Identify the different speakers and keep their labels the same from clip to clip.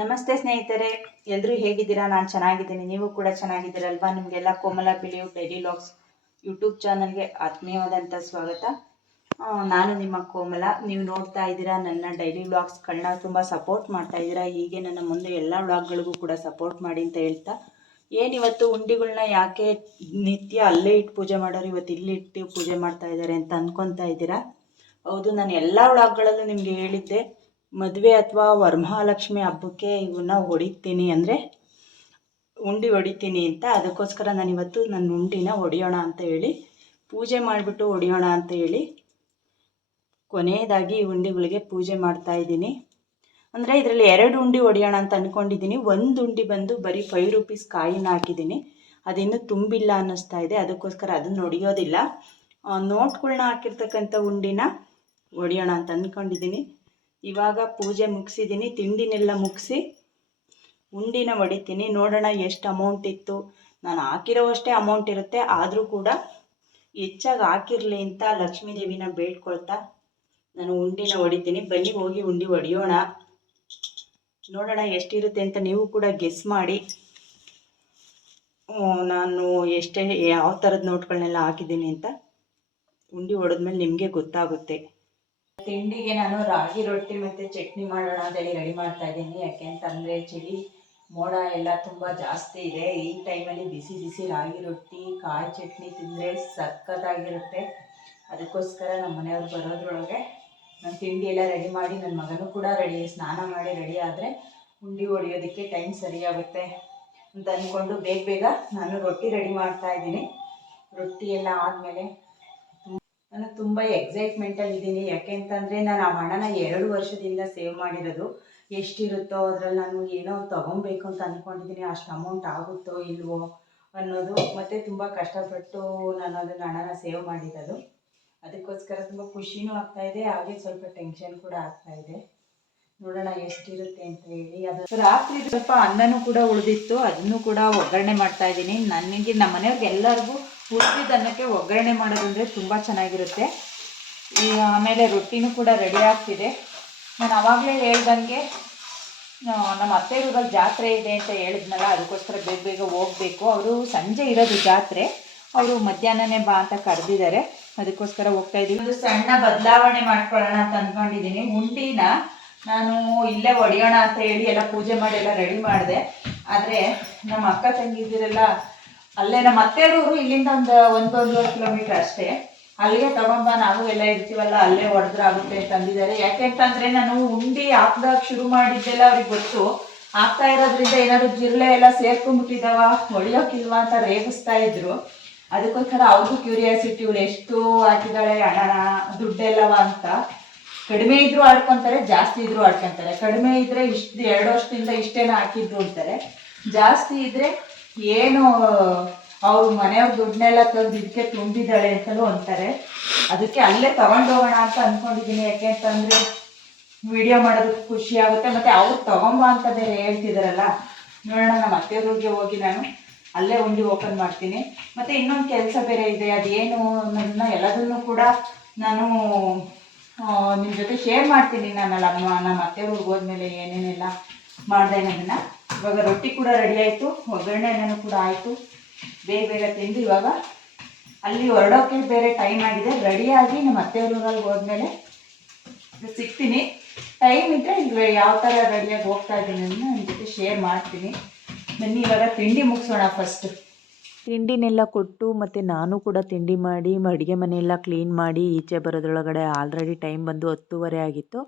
Speaker 1: ನಮಸ್ತೆ ಸ್ನೇಹಿತರೆ ಎಲ್ಲರೂ ಹೇಗಿದ್ದೀರಾ? ನಾನು ಚೆನ್ನಾಗಿದ್ದೀನಿ. ನೀವು ಕೂಡ ಚೆನ್ನಾಗಿದ್ದೀರಲ್ವಾ? ನಿಮಗೆಲ್ಲ ಕೋಮಲ ಬಿಳಿಯು ಡೈಲಿ ಲಾಗ್ಸ್ ಯೂಟ್ಯೂಬ್ ಚಾನಲ್ಗೆ ಆತ್ಮೀಯವಾದಂಥ ಸ್ವಾಗತ. ನಾನು ನಿಮ್ಮ ಕೋಮಲ. ನೀವು ನೋಡ್ತಾ ಇದ್ದೀರಾ ನನ್ನ ಡೈಲಿ ವ್ಲಾಗ್ಸ್ಗಳನ್ನ ತುಂಬ ಸಪೋರ್ಟ್ ಮಾಡ್ತಾ ಇದ್ದೀರಾ. ಹೀಗೆ ನನ್ನ ಮುಂದೆ ಎಲ್ಲ ವ್ಲಾಗ್ಗಳಿಗೂ ಕೂಡ ಸಪೋರ್ಟ್ ಮಾಡಿ ಅಂತ ಹೇಳ್ತಾ. ಏನಿವತ್ತು ಉಂಡಿಗಳನ್ನ ಯಾಕೆ ನಿತ್ಯ ಅಲ್ಲೇ ಇಟ್ಟು ಪೂಜೆ ಮಾಡೋರು, ಇವತ್ತು ಇಲ್ಲಿ ಇಟ್ಟು ಪೂಜೆ ಮಾಡ್ತಾ ಇದ್ದಾರೆ ಅಂತ ಅಂದ್ಕೊತಾ ಇದ್ದೀರಾ? ಹೌದು, ನಾನು ಎಲ್ಲ ವ್ಲಾಗ್ಗಳಲ್ಲೂ ನಿಮಗೆ ಹೇಳಿದ್ದೆ. ಮದುವೆ ಅಥವಾ ವರಮಹಾಲಕ್ಷ್ಮಿ ಹಬ್ಬಕ್ಕೆ ಇವನ್ನ ಹೊಡಿತೀನಿ ಅಂದರೆ ಉಂಡಿ ಹೊಡಿತೀನಿ ಅಂತ. ಅದಕ್ಕೋಸ್ಕರ ನಾನು ಇವತ್ತು ನನ್ನ ಉಂಡಿನ ಹೊಡೆಯೋಣ ಅಂತ ಹೇಳಿ, ಪೂಜೆ ಮಾಡಿಬಿಟ್ಟು ಹೊಡೆಯೋಣ ಅಂತ ಹೇಳಿ ಕೊನೆಯದಾಗಿ ಉಂಡಿಗಳಿಗೆ ಪೂಜೆ ಮಾಡ್ತಾ ಇದ್ದೀನಿ. ಅಂದರೆ ಇದರಲ್ಲಿ ಎರಡು ಉಂಡಿ ಹೊಡೆಯೋಣ ಅಂತ ಅಂದ್ಕೊಂಡಿದ್ದೀನಿ ಒಂದು ಉಂಡಿ ಬಂದು ಬರೀ ಫೈವ್ ರುಪೀಸ್ ಕಾಯಿನ ಹಾಕಿದ್ದೀನಿ. ಅದಿನ್ನೂ ತುಂಬಿಲ್ಲ ಅನ್ನಿಸ್ತಾ ಇದೆ. ಅದಕ್ಕೋಸ್ಕರ ಅದನ್ನು ಹೊಡೆಯೋದಿಲ್ಲ. ನೋಟ್ಗಳನ್ನ ಹಾಕಿರ್ತಕ್ಕಂಥ ಉಂಡಿನ ಹೊಡೆಯೋಣ ಅಂತ ಅಂದ್ಕೊಂಡಿದ್ದೀನಿ ಇವಾಗ ಪೂಜೆ ಮುಗಿಸಿದ್ದೀನಿ ತಿಂಡಿನೆಲ್ಲ ಮುಗಿಸಿ ಉಂಡಿನ ಹೊಡಿತೀನಿ. ನೋಡೋಣ ಎಷ್ಟು ಅಮೌಂಟ್ ಇತ್ತು. ನಾನು ಹಾಕಿರೋವಷ್ಟೇ ಅಮೌಂಟ್ ಇರುತ್ತೆ. ಆದರೂ ಕೂಡ ಹೆಚ್ಚಾಗಿ ಹಾಕಿರಲಿ ಅಂತ ಲಕ್ಷ್ಮೀ ದೇವಿನ ಬೇಡ್ಕೊಳ್ತಾ ನಾನು ಉಂಡಿನ ಹೊಡಿತೀನಿ. ಬನ್ನಿ, ಹೋಗಿ ಉಂಡಿ ಹೊಡೆಯೋಣ. ನೋಡೋಣ ಎಷ್ಟಿರುತ್ತೆ ಅಂತ ನೀವು ಕೂಡ ಗೆಸ್ ಮಾಡಿ. ನಾನು ಎಷ್ಟೇ, ಯಾವ ಥರದ ನೋಟ್ಗಳನ್ನೆಲ್ಲ ಹಾಕಿದ್ದೀನಿ ಅಂತ ಉಂಡಿ ಹೊಡೆದ್ಮೇಲೆ ನಿಮಗೆ ಗೊತ್ತಾಗುತ್ತೆ. ತಿಂಡಿಗೆ ನಾನು ರಾಗಿ ರೊಟ್ಟಿ ಮತ್ತು ಚಟ್ನಿ ಮಾಡೋಣ ಅಂತೇಳಿ ರೆಡಿ ಮಾಡ್ತಾ ಇದ್ದೀನಿ. ಯಾಕೆ ಅಂತಂದರೆ ಚಳಿ ಮೋಡ ಎಲ್ಲ ತುಂಬ ಜಾಸ್ತಿ ಇದೆ. ಈ ಟೈಮಲ್ಲಿ ಬಿಸಿ ಬಿಸಿ ರಾಗಿ ರೊಟ್ಟಿ, ಕಾಯಿ ಚಟ್ನಿ ತಿಂದರೆ ಸಖತ್ತಾಗಿರುತ್ತೆ. ಅದಕ್ಕೋಸ್ಕರ ನಮ್ಮ ಮನೆಯವ್ರು ಬರೋದ್ರೊಳಗೆ ನಾನು ತಿಂಡಿ ಎಲ್ಲ ರೆಡಿ ಮಾಡಿ ನನ್ನ ಮಗನೂ ಕೂಡ ರೆಡಿ ಸ್ನಾನ ಮಾಡಿ ರೆಡಿ ಆದರೆ ಉಂಡಿ ಹೊಡೆಯೋದಕ್ಕೆ ಟೈಮ್ ಸರಿಯಾಗುತ್ತೆ ಅಂತ ಅಂದ್ಕೊಂಡು ಬೇಗ ಬೇಗ ನಾನು ರೊಟ್ಟಿ ರೆಡಿ ಮಾಡ್ತಾ ಇದ್ದೀನಿ. ರೊಟ್ಟಿ ಎಲ್ಲ ಆದಮೇಲೆ ನಾನು ತುಂಬ ಎಕ್ಸೈಟ್ಮೆಂಟಲ್ಲಿ ಇದ್ದೀನಿ. ಯಾಕೆ ಅಂತಂದರೆ ನಾನು ಆ ಹಣನ ಎರಡು ವರ್ಷದಿಂದ ಸೇವ್ ಮಾಡಿರೋದು. ಎಷ್ಟಿರುತ್ತೋ ಅದರಲ್ಲಿ ನಾನು ಏನೋ ತೊಗೊಬೇಕು ಅಂತ ಅಂದ್ಕೊಂಡಿದ್ದೀನಿ ಅಷ್ಟು ಅಮೌಂಟ್ ಆಗುತ್ತೋ ಇಲ್ವೋ ಅನ್ನೋದು. ಮತ್ತು ತುಂಬ ಕಷ್ಟಪಟ್ಟು ನಾನು ಅದನ್ನು ಹಣನ ಸೇವ್ ಮಾಡಿರೋದು. ಅದಕ್ಕೋಸ್ಕರ ತುಂಬ ಖುಷಿನೂ ಆಗ್ತಾ ಇದೆ. ಹಾಗೆ ಸ್ವಲ್ಪ ಟೆನ್ಷನ್ ಕೂಡ ಆಗ್ತಾ ಇದೆ. ನೋಡೋಣ ಎಷ್ಟಿರುತ್ತೆ ಅಂತ ಹೇಳಿ. ಅದು ರಾತ್ರಿ ಸ್ವಲ್ಪ ಅನ್ನನೂ ಕೂಡ ಉಳಿದಿತ್ತು. ಅದನ್ನು ಕೂಡ ಒಗ್ಗರಣೆ ಮಾಡ್ತಾ ಇದ್ದೀನಿ. ನನಗೆ ನಮ್ಮ ಮನೆಯವ್ರಿಗೆ ಎಲ್ಲರಿಗೂ ಉಳಿದಿದ್ದ ಅನ್ನಕ್ಕೆ ಒಗ್ಗರಣೆ ಮಾಡೋದಂದರೆ ತುಂಬ ಚೆನ್ನಾಗಿರುತ್ತೆ. ಈ ಆಮೇಲೆ ರೊಟ್ಟಿನೂ ಕೂಡ ರೆಡಿ ಆಗ್ತಿದೆ. ನಾನು ಆವಾಗಲೇ ಹೇಳ್ದಂಗೆ ನಮ್ಮ ಅತ್ತೆ ಊರಲ್ಲಿ ಜಾತ್ರೆ ಇದೆ ಅಂತ ಹೇಳಿದ್ನಲ್ಲ, ಅದಕ್ಕೋಸ್ಕರ ಬೇಗ ಬೇಗ ಹೋಗಬೇಕು. ಅವರು ಸಂಜೆ ಇರೋದು ಜಾತ್ರೆ. ಅವರು ಮಧ್ಯಾಹ್ನನೇ ಬಾ ಅಂತ ಕರೆದಿದ್ದಾರೆ. ಅದಕ್ಕೋಸ್ಕರ ಹೋಗ್ತಾ ಇದ್ದೀವಿ. ಒಂದು ಸಣ್ಣ ಬದಲಾವಣೆ ಮಾಡ್ಕೊಳ್ಳೋಣ ಅಂತ ಅಂದ್ಕೊಂಡಿದ್ದೀನಿ ಉಂಡಿನ ನಾನು ಇಲ್ಲೇ ಹೊಡೆಯೋಣ ಅಂತ ಹೇಳಿ ಎಲ್ಲ ಪೂಜೆ ಮಾಡಿ ಎಲ್ಲ ರೆಡಿ ಮಾಡಿದೆ. ಆದರೆ ನಮ್ಮ ಅಕ್ಕ ತಂಗಿದಿರೆಲ್ಲ ಅಲ್ಲೇ ನಮ್ಮ ಅತ್ತೆಯವರು ಇಲ್ಲಿಂದ ಒಂದು ಒಂದು ಒಂದೂವರೆ ಕಿಲೋಮೀಟರ್ ಅಷ್ಟೇ. ಅಲ್ಲಿಗೆ ತಗೊಂಬ ನಾವು ಎಲ್ಲ ಇರ್ತೀವಲ್ಲ, ಅಲ್ಲೇ ಆಗುತ್ತೆ ಅಂತ ಅಂದಿದ್ದಾರೆ. ಯಾಕೆ ಅಂತಂದ್ರೆ ನಾನು ಉಂಡಿ ಹಾಕ್ದಾಗ ಶುರು ಮಾಡಿದ್ದೆಲ್ಲ ಅವ್ರಿಗೆ ಗೊತ್ತು. ಹಾಕ್ತಾ ಇರೋದ್ರಿಂದ ಏನಾದ್ರು ಜಿರಳೆ ಎಲ್ಲ ಸೇರ್ಕೊಂಡ್ಬಿಟ್ಟಿದಾವ ಹೊಳಿಯೋಕಿಲ್ವಾ ಅಂತ ರೇಗಿಸ್ತಾ ಇದ್ರು. ಅದಕ್ಕೋಸ್ಕರ ಅವ್ರಿಗೂ ಕ್ಯೂರಿಯಾಸಿಟಿ ಇವಳು ಎಷ್ಟು ಹಾಕಿದಾಳೆ ಹಣನ ದುಡ್ಡೆಲ್ಲವ ಅಂತ. ಕಡಿಮೆ ಇದ್ರು ಆಡ್ಕೊಂತಾರೆ, ಜಾಸ್ತಿ ಇದ್ರು ಆಡ್ಕೊಂತಾರೆ. ಕಡಿಮೆ ಇದ್ರೆ ಇಷ್ಟು, ಎರಡು ವರ್ಷದಿಂದ ಇಷ್ಟೇನ ಹಾಕಿದ್ರು ಅಂತಾರೆ. ಜಾಸ್ತಿ ಇದ್ರೆ ಏನು, ಅವ್ರು ಮನೆಯವ್ರ ದುಡ್ಡನ್ನೆಲ್ಲ ತಂದು ಇದಕ್ಕೆ ತುಂಬಿದ್ದಾಳೆ ಅಂತಲೂ ಅಂತಾರೆ. ಅದಕ್ಕೆ ಅಲ್ಲೇ ತಗೊಂಡೋಗೋಣ ಅಂತ ಅಂದ್ಕೊಂಡಿದ್ದೀನಿ ಯಾಕೆ ಅಂತಂದರೆ ವಿಡಿಯೋ ಮಾಡೋದಕ್ಕೆ ಖುಷಿ ಆಗುತ್ತೆ. ಮತ್ತು ಅವ್ರು ತಗೊಂಬ ಅಂತ ಬೇರೆ ಹೇಳ್ತಿದಾರಲ್ಲ. ನೋಡೋಣ, ನಮ್ಮ ಊರಿಗೆ ಹೋಗಿ ನಾನು ಅಲ್ಲೇ ಉಂಡಿ ಓಪನ್ ಮಾಡ್ತೀನಿ. ಮತ್ತು ಇನ್ನೊಂದು ಕೆಲಸ ಬೇರೆ ಇದೆ. ಅದೇನು ನನ್ನ ಎಲ್ಲದನ್ನು ಕೂಡ ನಾನು ನಿಮ್ಮ ಜೊತೆ ಶೇರ್ ಮಾಡ್ತೀನಿ. ನಾನು ನಮ್ಮ ನಮ್ಮ ಅತ್ತೆಯವ್ರಿಗೆ ಹೋದ್ಮೇಲೆ ಏನೇನೆಲ್ಲ ಮಾಡಿದೆ ಅನ್ನೋದನ್ನು. ಇವಾಗ ರೊಟ್ಟಿ ಕೂಡ ರೆಡಿ ಆಯಿತು. ಒಗ್ಗರಣೆ ಅನ್ನೋನು ಕೂಡ ಆಯಿತು. ಬೇಗ ಬೇಗ ತಿಂದು ಇವಾಗ ಅಲ್ಲಿ ಹೊರಡೋಕ್ಕೆ ಬೇರೆ ಟೈಮ್ ಆಗಿದೆ. ರೆಡಿಯಾಗಿ ನಮ್ಮ ಅತ್ತೆಯವ್ರಿಗೆ ಹೋದ್ಮೇಲೆ ಸಿಗ್ತೀನಿ. ಟೈಮ್ ಇದ್ದರೆ ಇಲ್ಲಿ ಯಾವ ಥರ ರೆಡಿಯಾಗಿ ಹೋಗ್ತಾ ಇದ್ದೀನಿ ಅನ್ನೋ ನಿಮ್ಮ ಜೊತೆ ಶೇರ್ ಮಾಡ್ತೀನಿ. ಬನ್ನಿ, ಇವಾಗ ತಿಂಡಿ ಮುಗಿಸೋಣ ಫಸ್ಟ್
Speaker 2: ತಿಂಡಿನೆಲ್ಲ ಕೊಟ್ಟು ಮತ್ತು ನಾನು ಕೂಡ ತಿಂಡಿ ಮಾಡಿ ಅಡುಗೆ ಮನೆಯೆಲ್ಲ ಕ್ಲೀನ್ ಮಾಡಿ ಈಚೆ ಬರೋದ್ರೊಳಗಡೆ ಆಲ್ರೆಡಿ ಟೈಮ್ ಬಂದು ಹತ್ತುವರೆ ಆಗಿತ್ತು.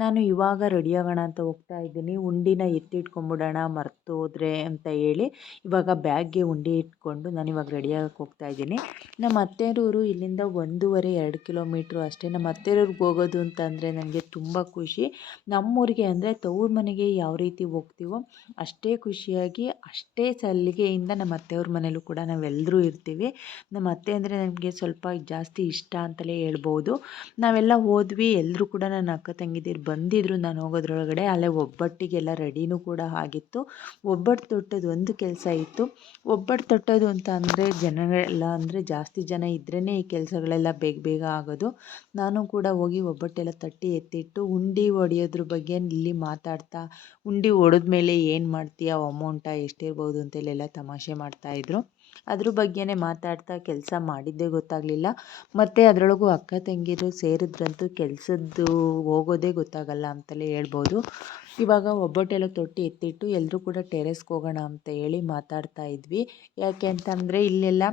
Speaker 2: ನಾನು ಇವಾಗ ರೆಡಿಯಾಗೋಣ ಅಂತ ಹೋಗ್ತಾ ಇದ್ದೀನಿ. ಉಂಡಿನ ಎತ್ತಿಟ್ಕೊಂಬಿಡೋಣ ಮರ್ತು ಹೋದ್ರೆ ಅಂತ ಹೇಳಿ ಇವಾಗ ಬ್ಯಾಗ್ಗೆ ಉಂಡಿ ಇಟ್ಕೊಂಡು ನಾನು ಇವಾಗ ರೆಡಿಯಾಗಕ್ಕೆ ಹೋಗ್ತಾ ಇದ್ದೀನಿ. ನಮ್ಮ ಅತ್ತೆಯರೂರು ಇಲ್ಲಿಂದ ಒಂದೂವರೆ, ಎರಡು ಕಿಲೋಮೀಟ್ರು ಅಷ್ಟೇ. ನಮ್ಮ ಅತ್ತೆರೂರಿಗೆ ಹೋಗೋದು ಅಂತಂದರೆ ನನಗೆ ತುಂಬ ಖುಷಿ. ನಮ್ಮೂರಿಗೆ ಅಂದರೆ ತವ್ರ ಮನೆಗೆ ಯಾವ ರೀತಿ ಹೋಗ್ತೀವೋ ಅಷ್ಟೇ ಖುಷಿಯಾಗಿ ಅಷ್ಟೇ ಸಲ್ಲಿಗೆಯಿಂದ ನಮ್ಮ ಅತ್ತೆಯವ್ರ ಮನೇಲೂ ಕೂಡ ನಾವೆಲ್ಲರೂ ಇರ್ತೀವಿ. ನಮ್ಮ ಅತ್ತೆ ಅಂದರೆ ನನಗೆ ಸ್ವಲ್ಪ ಜಾಸ್ತಿ ಇಷ್ಟ ಅಂತಲೇ ಹೇಳ್ಬೋದು. ನಾವೆಲ್ಲ ಹೋದ್ವಿ ಎಲ್ಲರೂ ಕೂಡ ನನ್ನ ಅಕ್ಕ ತಂಗಿದಿರು ಬಂದಿದ್ರು ನಾನು ಹೋಗೋದ್ರೊಳಗಡೆ. ಅಲ್ಲೇ ಒಬ್ಬಟ್ಟಿಗೆಲ್ಲ ರೆಡಿನೂ ಕೂಡ ಆಗಿತ್ತು. ಒಬ್ಬಟ್ಟು ತೊಟ್ಟೋದು ಒಂದು ಕೆಲಸ ಇತ್ತು. ಒಬ್ಬಟ್ಟು ತೊಟ್ಟೋದು ಅಂತ ಅಂದರೆ ಜನಗಳೆಲ್ಲ ಅಂದರೆ ಜಾಸ್ತಿ ಜನ ಇದ್ರೇ ಈ ಕೆಲಸಗಳೆಲ್ಲ ಬೇಗ ಬೇಗ ಆಗೋದು. ನಾನು ಕೂಡ ಹೋಗಿ ಒಬ್ಬಟ್ಟೆಲ್ಲ ತಟ್ಟಿ ಎತ್ತಿಟ್ಟು ಉಂಡಿ ಹೊಡೆಯೋದ್ರ ಬಗ್ಗೆ ಇಲ್ಲಿ ಮಾತಾಡ್ತಾ, ಉಂಡಿ ಹೊಡೆದ ಮೇಲೆ ಏನು ಮಾಡ್ತೀಯ, ಅಮೌಂಟ ಎಷ್ಟಿರ್ಬೋದು ಅಂತೆಲ್ಲ ತಮಾಷೆ ಮಾಡ್ತಾಯಿದ್ರು ಅದ್ರ ಬಗ್ಗೆನೇ ಮಾತಾಡ್ತಾ ಕೆಲಸ ಮಾಡಿದ್ದೇ ಗೊತ್ತಾಗಲಿಲ್ಲ. ಮತ್ತು ಅದರೊಳಗೂ ಅಕ್ಕ ತಂಗಿರು ಸೇರಿದ್ರಂತೂ ಕೆಲಸದ್ದು ಹೋಗೋದೇ ಗೊತ್ತಾಗಲ್ಲ ಅಂತಲೇ ಹೇಳ್ಬೋದು. ಇವಾಗ ಒಬ್ಬಟ್ಟೆಲ್ಲ ತೊಟ್ಟಿ ಎತ್ತಿಟ್ಟು ಎಲ್ಲರೂ ಕೂಡ ಟೆರೆಸ್ಗೆ ಹೋಗೋಣ ಅಂತ ಹೇಳಿ ಮಾತಾಡ್ತಾ ಇದ್ವಿ. ಯಾಕೆ ಅಂತಂದರೆ ಇಲ್ಲೆಲ್ಲ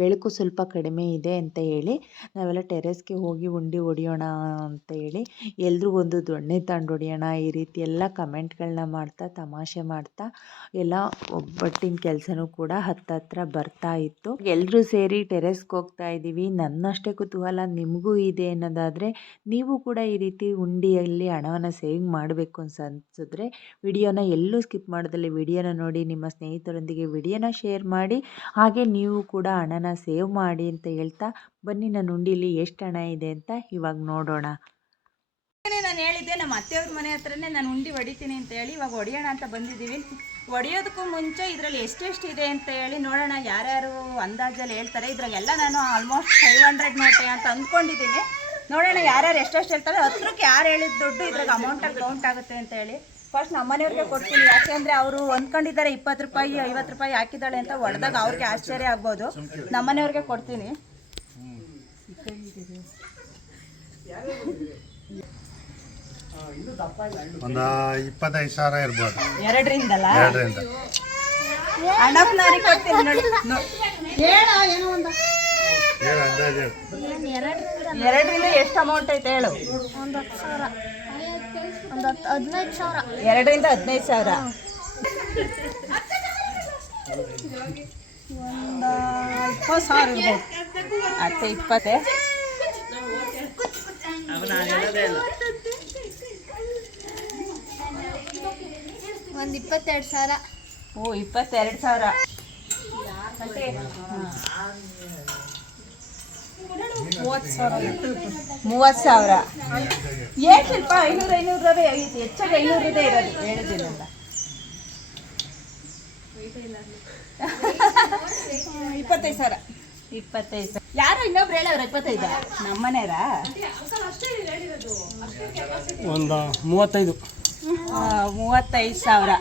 Speaker 2: ಬೆಳಕು ಸ್ವಲ್ಪ ಕಡಿಮೆ ಇದೆ ಅಂತ ಹೇಳಿ, ನಾವೆಲ್ಲ ಟೆರೆಸ್ಗೆ ಹೋಗಿ ಉಂಡಿ ಹೊಡಿಯೋಣ ಅಂತ ಹೇಳಿ ಎಲ್ಲರೂ ಒಂದು ದೊಣ್ಣೆ ತಗೊಂಡು ಹೊಡಿಯೋಣ, ಈ ರೀತಿ ಎಲ್ಲ ಕಮೆಂಟ್ಗಳನ್ನ ಮಾಡ್ತಾ, ತಮಾಷೆ ಮಾಡ್ತಾ, ಎಲ್ಲ ಒಬ್ಬಟ್ಟಿನ ಕೆಲಸನೂ ಕೂಡ ಹತ್ತತ್ರ ಬರ್ತಾ ಇತ್ತು. ಎಲ್ಲರೂ ಸೇರಿ ಟೆರೆಸ್ಗೆ ಹೋಗ್ತಾ ಇದ್ದೀವಿ. ನನ್ನಷ್ಟೇ ಕುತೂಹಲ, ನಿಮಗೂ ಇದೆ ಅನ್ನೋದಾದರೆ, ನೀವು ಕೂಡ ಈ ರೀತಿ ಉಂಡಿಯಲ್ಲಿ ಹಣವನ್ನು ಸೇವಿಂಗ್ ಮಾಡಬೇಕು ಅಂತ ಅನ್ಸಿದ್ರೆ, ವಿಡಿಯೋನ ಎಲ್ಲೂ ಸ್ಕಿಪ್ ಮಾಡೋದಲ್ಲಿ, ವಿಡಿಯೋನ ನೋಡಿ ನಿಮ್ಮ ಸ್ನೇಹಿತರೊಂದಿಗೆ ವಿಡಿಯೋನ ಶೇರ್ ಮಾಡಿ, ಹಾಗೆ ನೀವು ಕೂಡ ಹಣನ ಸೇವ್ ಮಾಡಿ ಅಂತ ಹೇಳ್ತಾ, ಬನ್ನಿ ನನ್ನ ಉಂಡಿಲಿ ಎಷ್ಟು ಹಣ ಇದೆ ಅಂತ ಇವಾಗ ನೋಡೋಣ.
Speaker 1: ನಾನು ಹೇಳಿದ್ದೆ ನಮ್ಮ ಅತ್ತೆಯವ್ರ ಮನೆ ಹತ್ರನೇ ನಾನು ಉಂಡಿ ಹೊಡಿತೀನಿ ಅಂತ ಹೇಳಿ ಇವಾಗ ಹೊಡಿಯೋಣ ಅಂತ ಬಂದಿದ್ದೀವಿ. ಹೊಡಿಯೋದಕ್ಕೂ ಮುಂಚೆ ಇದರಲ್ಲಿ ಎಷ್ಟೆಷ್ಟು ಇದೆ ಅಂತ ಹೇಳಿ ನೋಡೋಣ, ಯಾರ್ಯಾರು ಅಂದಾಜಲ್ಲಿ ಹೇಳ್ತಾರೆ. ಇದ್ರಾಗೆಲ್ಲ ನಾನು ಆಲ್ಮೋಸ್ಟ್ ಫೈವ್ ಹಂಡ್ರೆಡ್ ನೋಟೆ ಅಂತ ಅಂದ್ಕೊಂಡಿದ್ದೀನಿ. ನೋಡೋಣ ಯಾರ್ಯಾರು ಎಷ್ಟೆಷ್ಟು ಹೇಳ್ತಾರೆ. ಹತ್ರಕ್ಕೆ ಯಾರು ಹೇಳಿದ ದುಡ್ಡು ಇದ್ರಾಗ ಅಮೌಂಟಾಗಿ ಕೌಂಟ್ ಆಗುತ್ತೆ ಅಂತ ಹೇಳಿ. ಫಸ್ಟ್ ನಮ್ಮನೆಯವ್ರಿಗೆ ಕೊಡ್ತೀನಿ. ಯಾಕೆಂದರೆ ಅವರು ಅಂದ್ಕೊಂಡಿದ್ದಾರೆ ಇಪ್ಪತ್ತು ರೂಪಾಯಿ ಐವತ್ತು ರೂಪಾಯಿ ಹಾಕಿದ್ದಾಳೆ ಅಂತ ಹೊಡೆದಾಗ ಅವ್ರಿಗೆ ಆಶ್ಚರ್ಯ ಆಗ್ಬೋದು. ನಮ್ಮನೆಯವ್ರಿಗೆ ಕೊಡ್ತೀನಿ.
Speaker 3: ಒಂದು ಇಪ್ಪತ್ತೈದು ಸಾವಿರ ಇರ್ಬೋದು.
Speaker 1: ಎರಡರಿಂದಲ್ಲ
Speaker 3: ಎರಡರಿಂದ.
Speaker 1: ಅಣ್ಣಪ್ಪನವ್ರಿಗೆ ಕೊಡ್ತೀನಿ ನೋಡಿ. ಎರಡರಿಂದ ಎಷ್ಟು ಅಮೌಂಟ್ ಐತೆ ಹೇಳು?
Speaker 4: ಒಂದು ಹತ್ತು ಸಾವಿರ. ಒಂದು ಹತ್ತು ಹದಿನೈದು ಸಾವಿರ.
Speaker 1: ಎರಡರಿಂದ ಹದಿನೈದು ಸಾವಿರ. ಒಂದು ಇಪ್ಪತ್ತು ಸಾವಿರ ಇರ್ಬೋದು. ಅತ್ತೆ ಇಪ್ಪತ್ತೆ?
Speaker 4: ಒಂದು ಇಪ್ಪತ್ತೆರಡು ಸಾವಿರ.
Speaker 1: ಓ ಇಪ್ಪತ್ತೆರಡು ಸಾವಿರ. ಮೂವತ್ತು ಸಾವಿರ. ಏನು ಸ್ವಲ್ಪ ಐನೂರು ಐನೂರು ರವೆ ಹೆಚ್ಚಾಗಿ ಐನೂರು ಇದೆ ಇರೋದು. ಹೇಳಿದ್ದೀನಲ್ಲ. ಇಪ್ಪತ್ತೈದು ಸಾವಿರ. ಇಪ್ಪತ್ತೈದು ಸಾವಿರ. ಯಾರು ಇನ್ನೊಬ್ರು ಹೇಳವ್ರ ಇಪ್ಪತ್ತೈದು? ನಮ್ಮನೆಯವರ
Speaker 5: ಒಂದು ಮೂವತ್ತೈದು.
Speaker 1: ಮೂವತ್ತೈದು ಸಾವಿರ.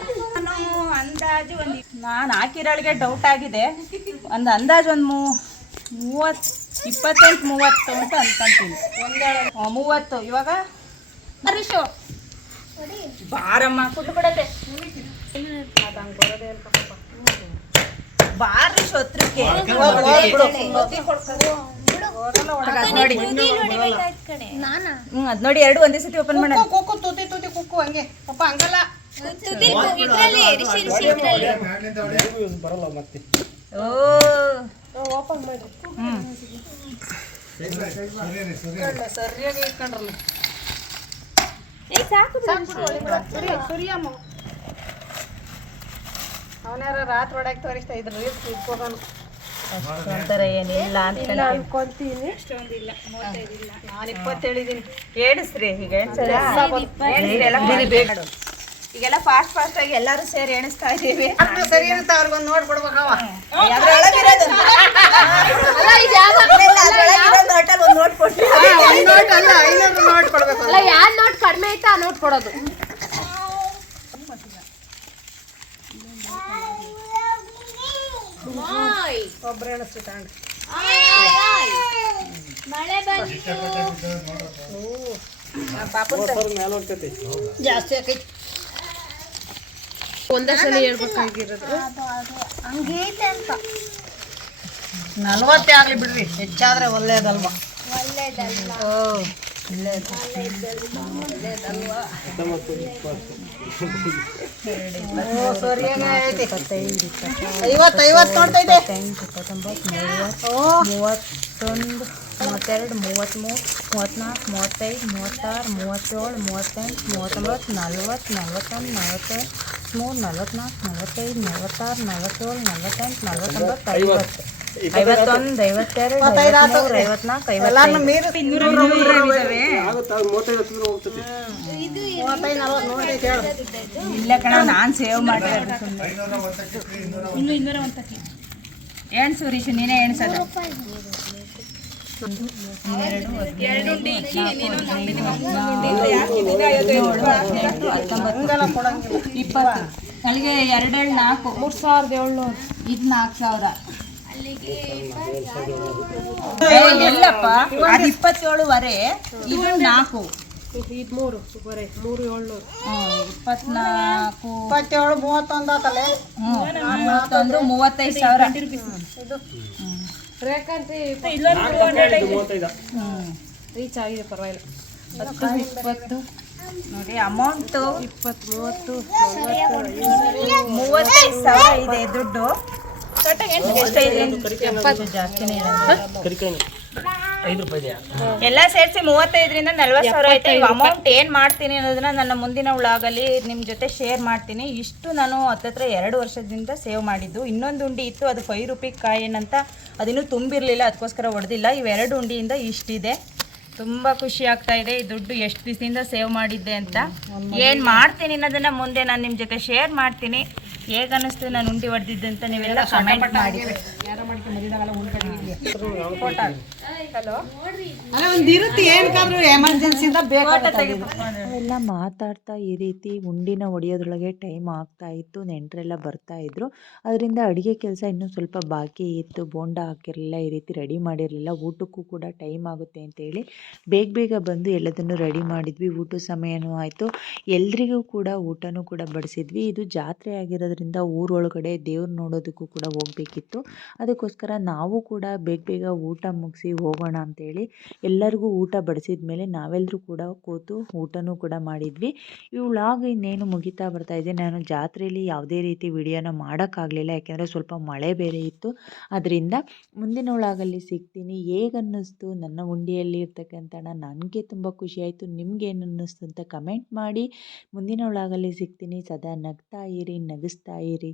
Speaker 1: ನಾನು ಅಂದಾಜು ಒಂದು ನಾನು ಹಾಕಿರೋಳಿಗೆ ಡೌಟ್ ಆಗಿದೆ. ಒಂದು ಅಂದಾಜು ಒಂದು ಮೂ ಮೂವತ್ತು ಇಪ್ಪತ್ತೆಂಟು ಮೂವತ್ತು ಅಂತ ಅನ್ಕೊಂತೀನಿ. ಆ, ಮೂವತ್ತು. ಇವಾಗ? ಹರೀಶು ಬಾರಮ್ಮ. ಕುಟ್ಟು ಕೊಡತ್ತೆ. ಬಾರಿ ಶೋತ್ರಕ್ಕೆ ನೋಡಿ.
Speaker 4: ನಾನಾ?
Speaker 1: ಹ್ಞೂ ಅದು ನೋಡಿ ಎರಡು ಒಂದೇ ಸತಿ ಓಪನ್ ಮಾಡ
Speaker 4: ಇದ್ರಲ್ಲಿ ರಿಷಿ ರಿಷಿ ಇದ್ರಲ್ಲಿ.
Speaker 5: ಬರಲ್ಲ ಮತ್ತೆ
Speaker 1: ಓ ಹ್ಮ್.
Speaker 4: ಸಾಕು
Speaker 6: ಅವನಾರ ರಾತ್ರಿ ತೋರಿಸ್ತಾ ಇದ್ರು
Speaker 1: ಅಂತಾರೆ ಏನಿಲ್ಲ ಅಂತ ಈಗ. ಈಗೆಲ್ಲ ಫಾಸ್ಟ್ ಫಾಸ್ಟ್ ಆಗಿ ಎಲ್ಲರೂ ಸೇರಿ ಎಣಿಸ್ತಾ ಇದೀವಿ
Speaker 6: ಸರಿ ಅಂತ ಅವ್ರಿಗೊಂದು ನೋಡ್ಬಿಡ್ಬೇಕವ
Speaker 1: ಅದ್ರೊಳಗಿರೋದು ಇಲ್ಲ, ಅದ್ರೊಳಗಿರೋದು ಒಟ್ಟಲ್ಲಿ ಒಂದು ನೋಟ್ ಕೊಟ್ರು.
Speaker 6: ನೋಟ್ ಅಲ್ಲ ಐನೂರು ನೋಟ್ ಕೊಡ್ಬೇಕು
Speaker 4: ಅಲ್ಲ ಯಾರ್ ನೋಟ್ ಕಡಿಮೆ ಐತೆ ಆ ನೋಟ್ ಕೊಡೋದು.
Speaker 6: ತಗೊಂಡು
Speaker 4: ಮಳೆ ಬಂದು
Speaker 5: ಮೇಲೆ ಹೋಗ್ತೈತಿ
Speaker 6: ಜಾಸ್ತಿ ಆಕೈತಿ. ಒಂದೇ ಸಲ ಹೇಳ್ಬೇಕಾಗಿರೋದು
Speaker 4: ಹಂಗೈತೆ ಅಂತ.
Speaker 6: ನಲ್ವತ್ತೇ ಆಗ್ಲಿ ಬಿಡ್ರಿ ಹೆಚ್ಚಾದ್ರೆ ಒಳ್ಳೇದಲ್ವಾ
Speaker 4: ಒಳ್ಳೇದಲ್ಲ
Speaker 6: ಓ ಸರಿಯಾಗಿ ಐತಿ ಐವತ್ತು ಐವತ್ತು ನೋಡ್ತಾ ಇದೆ
Speaker 2: ಮೂವತ್ತೊಂದು ಮೂವತ್ತೆರಡು ಮೂವತ್ತ್ಮೂರು ಮೂವತ್ತ್ನಾಲ್ಕು ಮೂವತ್ತೈದು ಮೂವತ್ತಾರು ಮೂವತ್ತೇಳು ಮೂವತ್ತೆಂಟು ಮೂವತ್ತೊಂಬತ್ತು ನಲ್ವತ್ತು ನಲ್ವತ್ತೊಂದು ನಲ್ವತ್ತೆರಡು
Speaker 6: ನಲವತ್ತ್ಮೂರು ನಲವತ್ತ್ನಾಲ್ಕು ನಲವತ್ತೈದು ನಲವತ್ತಾರು ನಲವತ್ತೇಳು ನಲವತ್ತೆಂಟು ನಲವತ್ತೊಂಬತ್ತು ಐವತ್ತು
Speaker 1: ಐವತ್ತೊಂದು ಐವತ್ತೆರಡು ಐವತ್ಮೂರು ಐವತ್ನಾಲ್ಕು ಇಲ್ಲ ಕಣ ನಾನು ಸೇವ್ ಮಾಡಿ ಏನ್ ಸುರೀಶ್ ನೀನೇ ಎಣ್ಸದ? ಇಪ್ಪತ್ತು. ಅಲ್ಲಿಗೆ ಎರಡೆರಡು ನಾಲ್ಕು. ಮೂರು ಸಾವಿರದ ಏಳ್ನೂರು. ಇದು ನಾಲ್ಕು ಸಾವಿರ. ಎಲ್ಲಪ್ಪ ಅದು ಇಪ್ಪತ್ತೇಳುವರೆ ಇದು ನಾಲ್ಕು.
Speaker 6: ಇದು ಮೂರು ಬರೀ ಮೂರು ಏಳ್ನೂರು.
Speaker 1: ಹ್ಮ್, ಇಪ್ಪತ್ನಾಲ್ಕು.
Speaker 6: ಇಪ್ಪತ್ತೇಳು ಮೂವತ್ತೊಂದು ಆತಲ್ಲ
Speaker 1: ಮೂವತ್ತೊಂದು. ಮೂವತ್ತೈದು. ಸಾವಿರ
Speaker 6: ರೀಚ್ ಆಗಿದೆ ಪರವಾಗಿಲ್ಲ.
Speaker 1: ಹತ್ತು ಇಪ್ಪತ್ತು. ನೋಡಿ ಅಮೌಂಟು.
Speaker 6: ಇಪ್ಪತ್ತು ಮೂವತ್ತು
Speaker 1: ಮೂವತ್ತೈದು ಸಾವಿರ ಇದೆ ದುಡ್ಡು. ಎಲ್ಲ ಸೇರಿಸಿ ಮೂವತ್ತೈದರಿಂದ ನಲ್ವತ್ತು ಸಾವಿರ ಐತೆ. ಈಗ ಅಮೌಂಟ್ ಏನು ಮಾಡ್ತೀನಿ ಅನ್ನೋದನ್ನ ನನ್ನ ಮುಂದಿನ ಉಳಾಗಲಿ ನಿಮ್ಮ ಜೊತೆ ಶೇರ್ ಮಾಡ್ತೀನಿ. ಇಷ್ಟು ನಾನು ಹತ್ತತ್ರ ಎರಡು ವರ್ಷದಿಂದ ಸೇವ್ ಮಾಡಿದ್ದು. ಇನ್ನೊಂದು ಉಂಡಿ ಇತ್ತು ಅದು ಫೈವ್ ರುಪಿ ಕಾಯಿನ್ ಅಂತ. ಅದಿನ್ನೂ ತುಂಬಿರಲಿಲ್ಲ ಅದಕ್ಕೋಸ್ಕರ ಹೊಡೆದಿಲ್ಲ ಇವೆರಡು ಉಂಡಿಯಿಂದ ಇಷ್ಟಿದೆ. ತುಂಬ ಖುಷಿ ಆಗ್ತಾ ಇದೆ. ಈ ದುಡ್ಡು ಎಷ್ಟು ದಿವಸದಿಂದ ಸೇವ್ ಮಾಡಿದ್ದೆ ಅಂತ. ಏನು ಮಾಡ್ತೀನಿ ಅನ್ನೋದನ್ನ ಮುಂದೆ ನಾನು ನಿಮ್ಮ ಜೊತೆ ಶೇರ್ ಮಾಡ್ತೀನಿ. ಹೇಗೆ ಅನ್ನಿಸ್ತು ನಾನು ಉಂಡಿ ಹೊಡೆದಿದ್ದು ಅಂತ ನೀವೆಲ್ಲ ಕಮೆಂಟ್ ಮಾಡಿ.
Speaker 2: ನಾವೆಲ್ಲ ಮಾತಾಡ್ತಾ ಈ ರೀತಿ ಉಂಡಿನ ಒಡೆಯೋದ್ರೊಳಗೆ ಟೈಮ್ ಆಗ್ತಾ ಇತ್ತು ನೆಂಟರೆಲ್ಲ ಬರ್ತಾ ಇದ್ರು. ಅದರಿಂದ ಅಡುಗೆ ಕೆಲಸ ಇನ್ನೂ ಸ್ವಲ್ಪ ಬಾಕಿ ಇತ್ತು. ಬೋಂಡ ಹಾಕಿರಲಿಲ್ಲ ಈ ರೀತಿ ರೆಡಿ ಮಾಡಿರಲಿಲ್ಲ. ಊಟಕ್ಕೂ ಕೂಡ ಟೈಮ್ ಆಗುತ್ತೆ ಅಂತೇಳಿ ಬೇಗ ಬೇಗ ಬಂದು ಎಲ್ಲದನ್ನು ರೆಡಿ ಮಾಡಿದ್ವಿ. ಊಟ ಸಮಯನೂ ಆಯಿತು. ಎಲ್ರಿಗೂ ಕೂಡ ಊಟನೂ ಕೂಡ ಬಡಿಸಿದ್ವಿ. ಇದು ಜಾತ್ರೆ ಆಗಿರೋದ್ರಿಂದ ಊರೊಳಗಡೆ ದೇವ್ರು ನೋಡೋದಕ್ಕೂ ಕೂಡ ಹೋಗಬೇಕಿತ್ತು. ಅದಕ್ಕೋಸ್ಕರ ನಾವು ಕೂಡ ಬೇಗ ಬೇಗ ಊಟ ಮುಗಿಸಿ ಹೋಗೋಣ ಅಂತೇಳಿ ಎಲ್ಲರಿಗೂ ಊಟ ಬಡಿಸಿದ ಮೇಲೆ ನಾವೆಲ್ಲರೂ ಕೂಡ ಕೂತು ಊಟನೂ ಕೂಡ ಮಾಡಿದ್ವಿ. ಈ ವ್ಲಾಗ್ ಇನ್ನೇನು ಮುಗಿತಾ ಬರ್ತಾ ಇದೆ. ನಾನು ಜಾತ್ರೆಯಲ್ಲಿ ಯಾವುದೇ ರೀತಿ ವಿಡಿಯೋನ ಮಾಡೋಕ್ಕಾಗಲಿಲ್ಲ. ಯಾಕೆಂದರೆ ಸ್ವಲ್ಪ ಮಳೆ ಬೇರೆ ಇತ್ತು. ಅದರಿಂದ ಮುಂದಿನ ವ್ಲಾಗಲ್ಲಿ ಸಿಗ್ತೀನಿ. ಹೇಗೆ ಅನ್ನಿಸ್ತು? ನನ್ನ ಉಂಡಿಯಲ್ಲಿ ಇರ್ತಕ್ಕಂಥ ನನಗೆ ತುಂಬ ಖುಷಿಯಾಯಿತು ನಿಮ್ಗೇನು ಅನ್ನಿಸ್ತು ಅಂತ ಕಮೆಂಟ್ ಮಾಡಿ. ಮುಂದಿನ ವ್ಲಾಗಲ್ಲಿ ಸಿಗ್ತೀನಿ. ಸದಾ ನಗ್ತಾ ಇರಿ, ನಗಿಸ್ತಾ ಇರಿ.